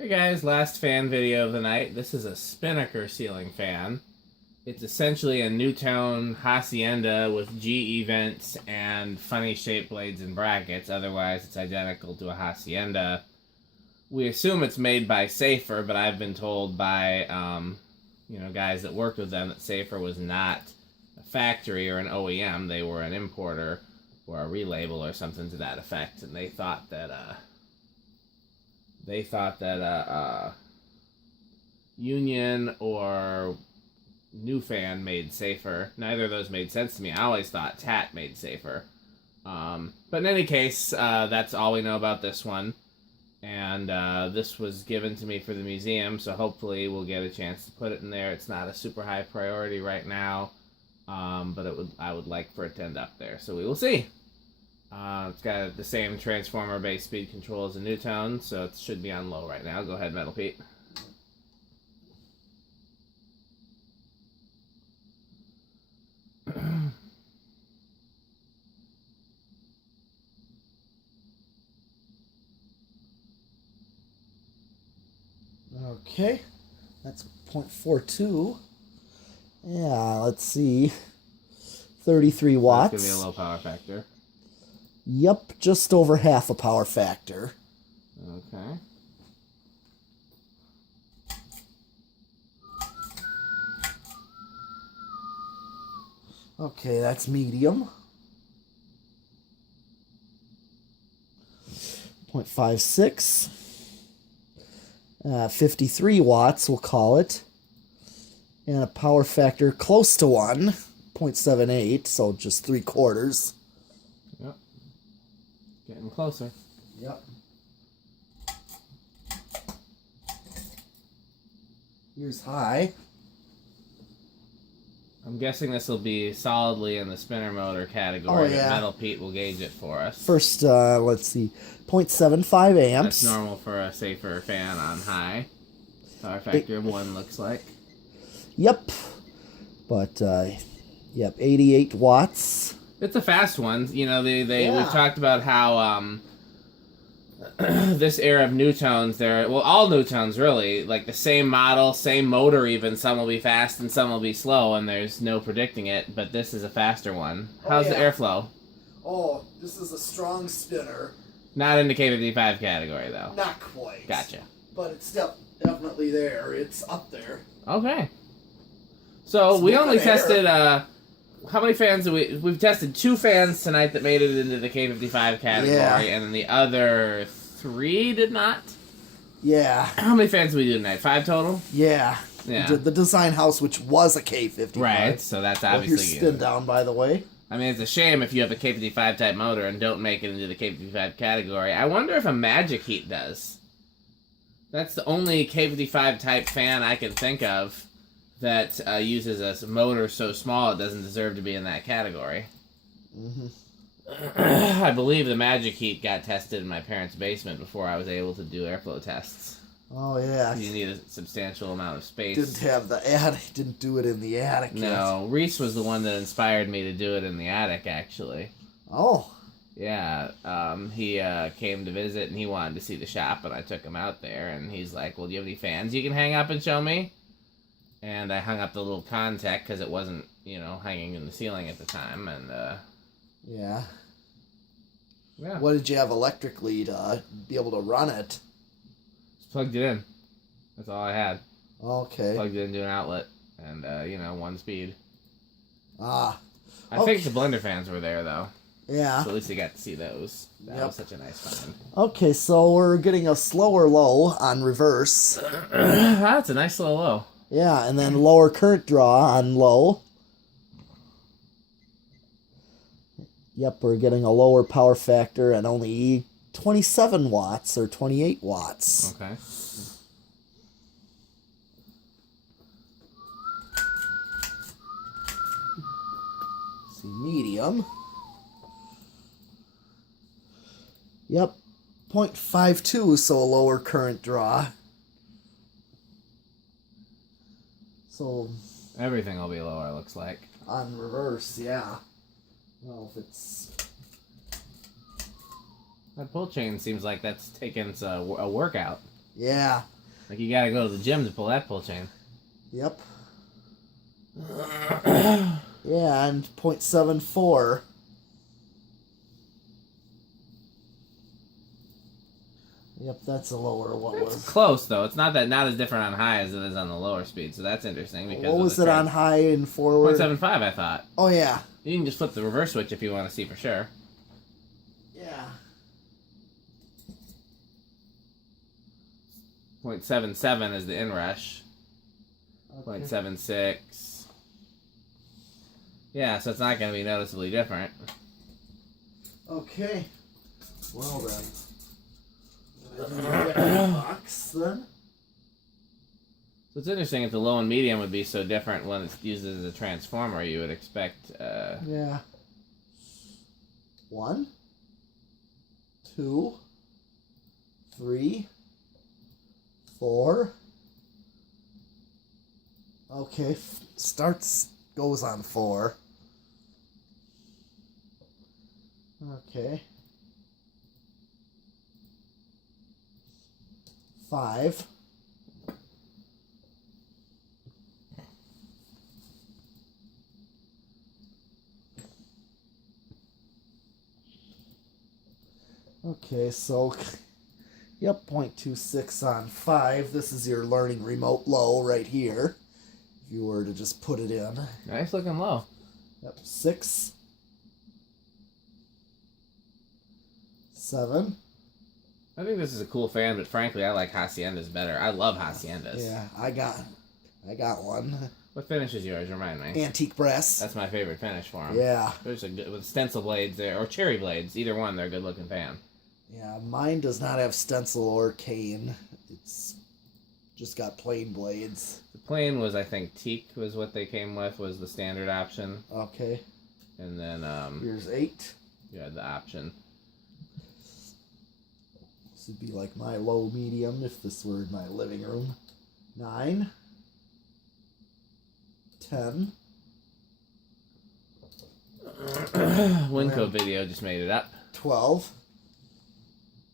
Hey guys, last fan video of the night. This is a Spinnaker Ceiling Fan. It's essentially a nutone hacienda with GE vents and funny shaped blades and brackets. Otherwise, it's identical to a hacienda. We assume it's made by Safer, but I've been told by guys that worked with them that Safer was not a factory or an OEM. They were an importer or a relabel or something to that effect, and they thought that Union or New Fan made Safer. Neither of those made sense to me. I always thought Tat made Safer. But in any case, that's all we know about this one. And this was given to me for the museum, so hopefully we'll get a chance to put it in there. It's not a super high priority right now, but I would like for it to end up there. So we will see. It's got the same transformer-based speed control as a nutone, so it should be on low right now. Go ahead, Metal Pete. Okay, that's 0.42. Yeah, let's see. 33 watts. That's going to be a low power factor. Yep, just over half a power factor. Okay. Okay, that's medium. 0.56. 53 watts, we'll call it. And a power factor close to 1. 0.78, so just 3/4. Yep. Getting closer. Yep. Here's high. I'm guessing this will be solidly in the spinner motor category. Oh, yeah. Metal Pete will gauge it for us. First, let's see, 0.75 amps. That's normal for a Safer fan on high. Power factor of 1 looks like. Yep. But, yep, 88 watts. It's a fast one. You know, we've talked about how this era of nutones, all nutones really, like the same model, same motor even, some will be fast and some will be slow, and there's no predicting it, but this is a faster one. How's the airflow? Oh, this is a strong spinner. Not in the K55 category, though. Not quite. Gotcha. But it's definitely there. It's up there. Okay. So we only tested, how many fans we've tested 2 fans tonight that made it into the K55 category, and then the other 3 did not? Yeah. How many fans did we do tonight? 5 total? Yeah. Yeah. The design house, which was a K55. Right, so that's obviously here's spin down, by the way. I mean, it's a shame if you have a K55 type motor and don't make it into the K55 category. I wonder if a Magic Heat does. That's the only K55 type fan I can think of that uses a motor so small it doesn't deserve to be in that category. Mm-hmm. I believe the Magic Heat got tested in my parents' basement before I was able to do airflow tests. Oh, yeah. You need a substantial amount of space. Didn't have the attic. Didn't do it in the attic yet. No, Reese was the one that inspired me to do it in the attic, actually. Oh. Yeah, he came to visit and he wanted to see the shop, and I took him out there, and he's like, well, do you have any fans you can hang up and show me? And I hung up the little contact because it wasn't, hanging in the ceiling at the time, and, Yeah. Yeah. What did you have electrically to be able to run it? Just plugged it in. That's all I had. Okay. Plugged it into an outlet, and, 1 speed. Ah. I think the blender fans were there, though. Yeah. So at least I got to see those. That was such a nice find. Okay, so we're getting a slower low on reverse. That's a nice little low. Yeah, and then lower current draw on low. Yep, we're getting a lower power factor and only 27 watts or 28 watts. Okay. See, medium. Yep, 0.52, so a lower current draw. So everything will be lower, looks like. On reverse, yeah. Well, if it's... That pull chain seems like that's taken a workout. Yeah. Like you gotta go to the gym to pull that pull chain. Yep. Yeah, and 0.74. Yep, that's a lower. What It's was? close though. It's not as different on high as it is on the lower speed, so that's interesting. Because What was it on high and forward? 0.75, I thought. Oh yeah. You can just flip the reverse switch if you want to see for sure. Yeah. 0.77 is the inrush. Okay. 0.76. Yeah, so it's not going to be noticeably different. Okay. Well then. Box then. So it's interesting if the low and medium would be so different when it's used as a transformer. You would expect. Yeah. 1, 2, 3, 4. Okay, goes on 4. Okay. 5. Okay, so, yep, 0.26 on 5. This is your learning remote low right here. If you were to just put it in. Nice looking low. Yep, 6. 7. I think this is a cool fan, but frankly, I like Haciendas better. I love Haciendas. Yeah, I got one. What finish is yours? Remind me. Antique brass. That's my favorite finish for them. Yeah. There's a good with stencil blades there or cherry blades. Either one, they're a good looking fan. Yeah, mine does not have stencil or cane. It's just got plain blades. The plain was, I think, teak was what they came with. Was the standard option. Okay. And then Here's 8. you had the option. This would be like my low medium if this were in my living room. 9. 10. Winco video just made it up. 12.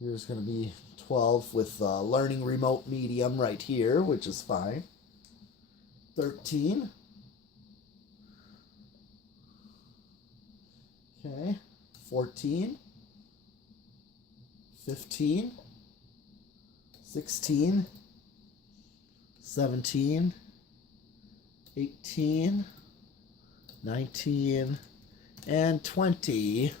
Here's going to be 12 with learning remote medium right here, which is fine. 13. Okay. 14. 15. 16. 17. 18. 19. And 20.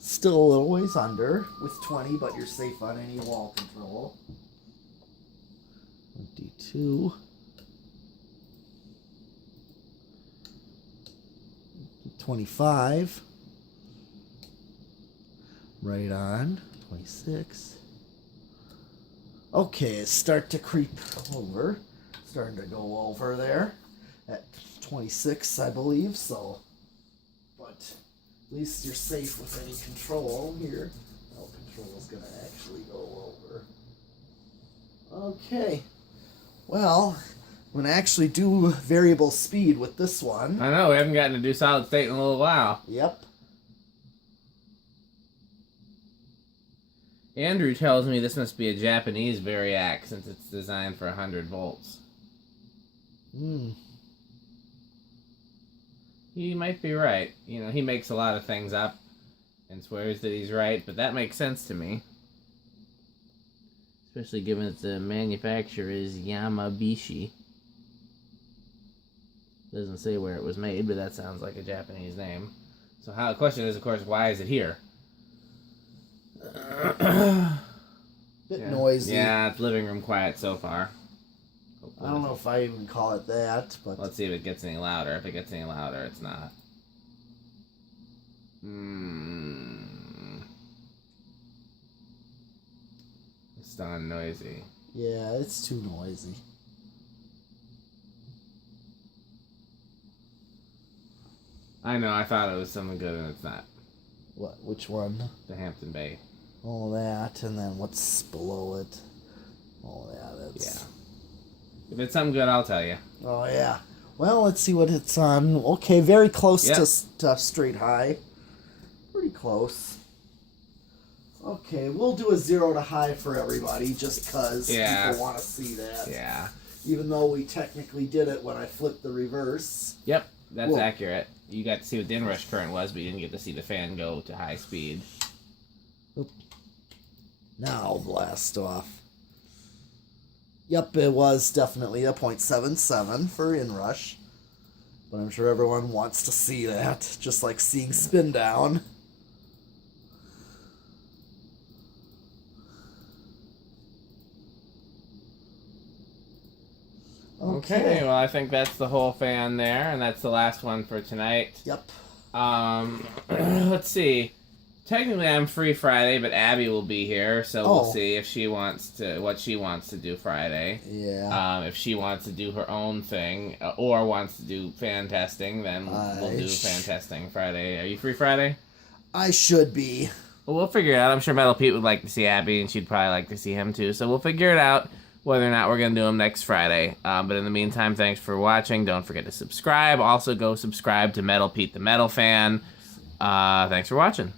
Still a little ways under with 20, but you're safe on any wall control. 22. 25. Right on. 26. Okay, start to creep over. Starting to go over there at 26, I believe, so. But at least you're safe with any control here. No control is going to actually go over. Okay. Well, I'm going to actually do variable speed with this one. I know, we haven't gotten to do solid state in a little while. Yep. Andrew tells me this must be a Japanese variac since it's designed for 100 volts. He might be right. You know, he makes a lot of things up and swears that he's right, but that makes sense to me. Especially given that the manufacturer is Yamabishi. Doesn't say where it was made, but that sounds like a Japanese name. So the question is, of course, why is it here? Bit noisy. Yeah, it's living room quiet so far. I don't know if I even call it that, but... Let's see if it gets any louder. If it gets any louder, it's not. It's darn noisy. Yeah, it's too noisy. I know, I thought it was something good and it's not. What? Which one? The Hampton Bay. Oh, that, and then what's below it? Oh, yeah, that's... Yeah. If it's something good, I'll tell you. Oh, yeah. Well, let's see what it's on. Okay, very close to straight high. Pretty close. Okay, we'll do a 0 to high for everybody just because Yeah. people want to see that. Yeah. Even though we technically did it when I flipped the reverse. Yep, that's Whoa. accurate. You got to see what the inrush current was, but you didn't get to see the fan go to high speed. Oop. Now blast off. Yep, it was definitely a 0.77 for inrush. But I'm sure everyone wants to see that, just like seeing spin down. Okay, well, I think that's the whole fan there, and that's the last one for tonight. Yep. Let's see. Technically, I'm free Friday, but Abby will be here, so we'll see if she wants to, what she wants to do Friday. Yeah. If she wants to do her own thing, or wants to do fan testing, then we'll do fan testing Friday. Are you free Friday? I should be. Well, we'll figure it out. I'm sure Metal Pete would like to see Abby, and she'd probably like to see him too, so we'll figure it out whether or not we're going to do them next Friday. But in the meantime, thanks for watching. Don't forget to subscribe. Also, go subscribe to Metal Pete the Metal Fan. Thanks for watching.